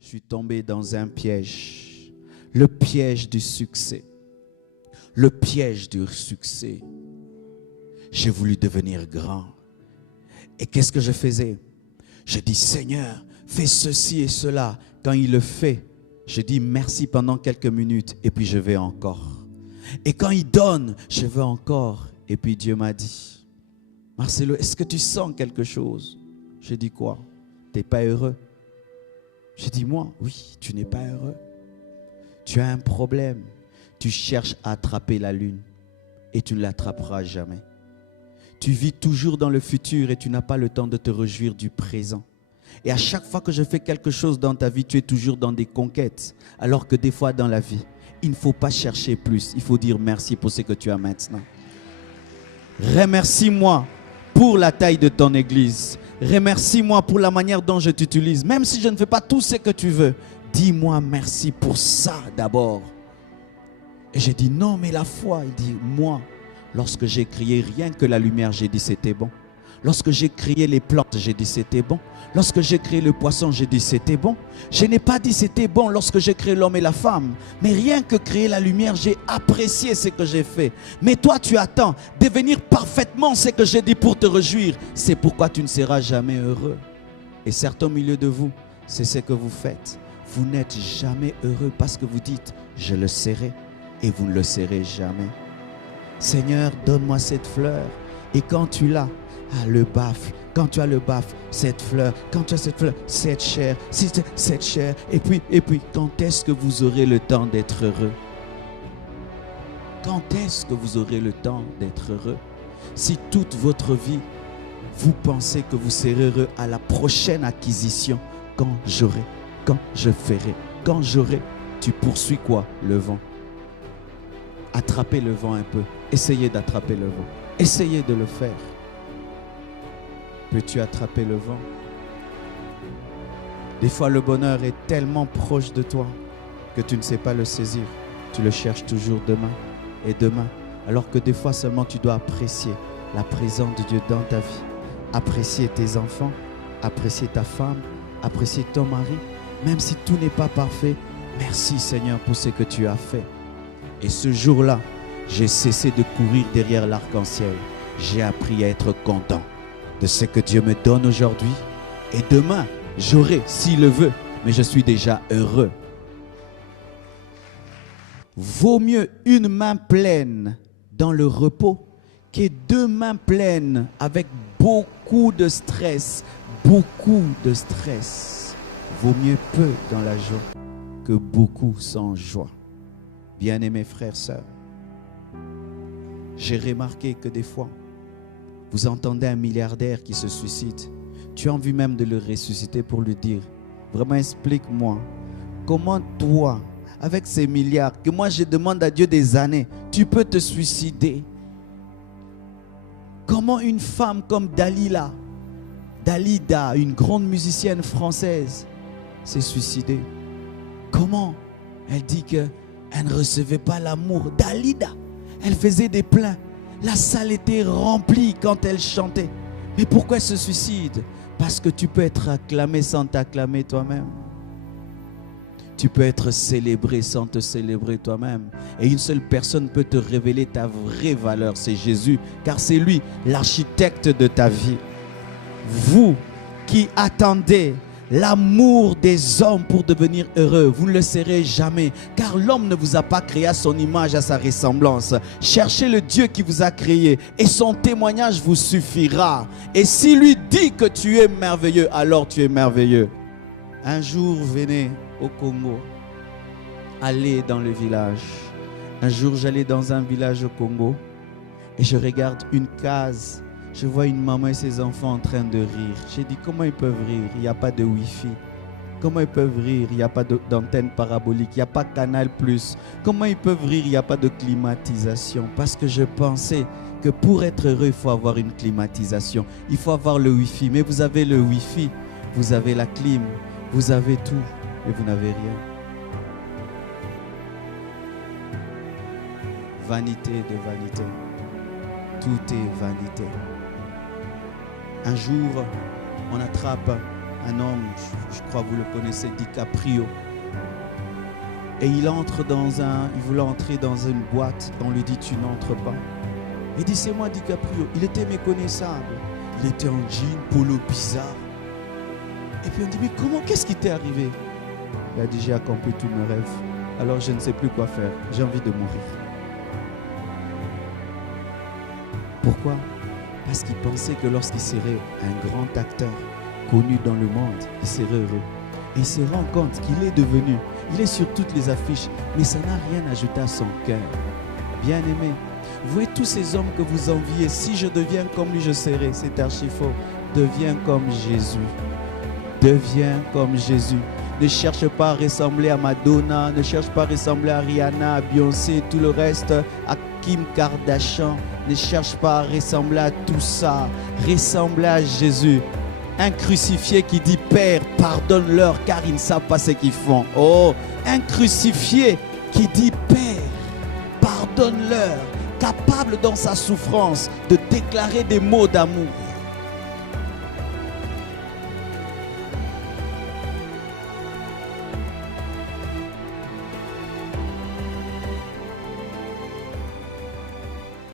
je suis tombé dans un piège. Le piège du succès. Le piège du succès. J'ai voulu devenir grand. Et qu'est-ce que je faisais? Je dis, Seigneur, fais ceci et cela. Quand il le fait, je dis merci pendant quelques minutes et puis je vais encore. Et quand il donne, je veux encore. Et puis Dieu m'a dit, Marcelo, est-ce que tu sens quelque chose? Je dis quoi? Tu n'es pas heureux? Je dis moi, oui, tu n'es pas heureux. Tu as un problème. Tu cherches à attraper la lune et tu ne l'attraperas jamais. Tu vis toujours dans le futur et tu n'as pas le temps de te réjouir du présent. Et à chaque fois que je fais quelque chose dans ta vie, tu es toujours dans des conquêtes. Alors que des fois dans la vie, il ne faut pas chercher plus. Il faut dire merci pour ce que tu as maintenant. Remercie-moi pour la taille de ton église. Remercie-moi pour la manière dont je t'utilise. Même si je ne fais pas tout ce que tu veux, dis-moi merci pour ça d'abord. Et j'ai dit non, mais la foi, il dit moi, lorsque j'ai créé rien que la lumière, j'ai dit c'était bon. Lorsque j'ai créé les plantes, j'ai dit c'était bon. Lorsque j'ai créé le poisson, j'ai dit c'était bon. Je n'ai pas dit c'était bon lorsque j'ai créé l'homme et la femme. Mais rien que créer la lumière, j'ai apprécié ce que j'ai fait. Mais toi, tu attends devenir parfaitement ce que j'ai dit pour te réjouir. C'est pourquoi tu ne seras jamais heureux. Et certains au milieu de vous, c'est ce que vous faites. Vous n'êtes jamais heureux parce que vous dites je le serai et vous ne le serez jamais. Seigneur, donne-moi cette fleur. Et quand tu l'as, le baffle. Quand tu as le baffle, cette fleur. Quand tu as cette fleur, cette chair. Cette chair. Et puis, quand est-ce que vous aurez le temps d'être heureux? Quand est-ce que vous aurez le temps d'être heureux? Si toute votre vie, vous pensez que vous serez heureux à la prochaine acquisition, quand j'aurai, quand je ferai, quand j'aurai, tu poursuis quoi? Le vent. Attrapez le vent un peu. Essayez d'attraper le vent. Essayez de le faire. Peux-tu attraper le vent? Des fois, le bonheur est tellement proche de toi que tu ne sais pas le saisir. Tu le cherches toujours demain et demain. Alors que des fois seulement tu dois apprécier la présence de Dieu dans ta vie. Apprécier tes enfants, apprécier ta femme, apprécier ton mari. Même si tout n'est pas parfait, merci Seigneur pour ce que tu as fait. Et ce jour-là, j'ai cessé de courir derrière l'arc-en-ciel. J'ai appris à être content de ce que Dieu me donne aujourd'hui. Et demain, j'aurai, s'il le veut, mais je suis déjà heureux. Vaut mieux une main pleine dans le repos que deux mains pleines avec beaucoup de stress. Beaucoup de stress. Vaut mieux peu dans la joie que beaucoup sans joie. Bien-aimés frères, sœurs, j'ai remarqué que des fois, vous entendez un milliardaire qui se suicide. Tu as envie même de le ressusciter pour lui dire, vraiment explique-moi, comment toi, avec ces milliards, que moi je demande à Dieu des années, tu peux te suicider? Comment une femme comme Dalida, une grande musicienne française, s'est suicidée? Comment? Elle dit qu'elle ne recevait pas l'amour. Dalida, elle faisait des plaints. La salle était remplie quand elle chantait. Mais pourquoi elle se suicide? Parce que tu peux être acclamé sans t'acclamer toi-même. Tu peux être célébré sans te célébrer toi-même. Et une seule personne peut te révéler ta vraie valeur, c'est Jésus. Car c'est lui, l'architecte de ta vie. Vous qui attendez l'amour des hommes pour devenir heureux, vous ne le serez jamais, car l'homme ne vous a pas créé à son image, à sa ressemblance. Cherchez le Dieu qui vous a créé et son témoignage vous suffira. Et s'il lui dit que tu es merveilleux, alors tu es merveilleux. Un jour, venez au Congo, allez dans le village. Un jour, j'allais dans un village au Congo et je regarde une case. Je vois une maman et ses enfants en train de rire. J'ai dit, comment ils peuvent rire? Il n'y a pas de Wi-Fi. Comment ils peuvent rire? Il n'y a pas d'antenne parabolique. Il n'y a pas Canal+. Comment ils peuvent rire? Il n'y a pas de climatisation. Parce que je pensais que pour être heureux, il faut avoir une climatisation. Il faut avoir le Wi-Fi. Mais vous avez le Wi-Fi, vous avez la clim, vous avez tout, et vous n'avez rien. Vanité de vanité. Tout est vanité. Un jour, on attrape un homme, je crois que vous le connaissez, DiCaprio. Et il voulait entrer dans une boîte. On lui dit, tu n'entres pas. Il dit, c'est moi DiCaprio. Il était méconnaissable. Il était en jean, polo bizarre. Et puis on dit, mais comment, qu'est-ce qui t'est arrivé? Il a dit, j'ai accompli tous mes rêves. Alors je ne sais plus quoi faire. J'ai envie de mourir. Pourquoi? Parce qu'il pensait que lorsqu'il serait un grand acteur connu dans le monde, il serait heureux. Et il se rend compte qu'il est devenu, il est sur toutes les affiches, mais ça n'a rien ajouté à son cœur. Bien-aimé, vous voyez tous ces hommes que vous enviez, si je deviens comme lui, je serai. C'est archi faux. Deviens comme Jésus. Deviens comme Jésus. Ne cherche pas à ressembler à Madonna, ne cherche pas à ressembler à Rihanna, à Beyoncé, tout le reste, à Kim Kardashian. Ne cherche pas à ressembler à tout ça. Ressemble à Jésus. Un crucifié qui dit, Père, pardonne-leur car ils ne savent pas ce qu'ils font. Oh, un crucifié qui dit, Père, pardonne-leur, capable dans sa souffrance de déclarer des mots d'amour.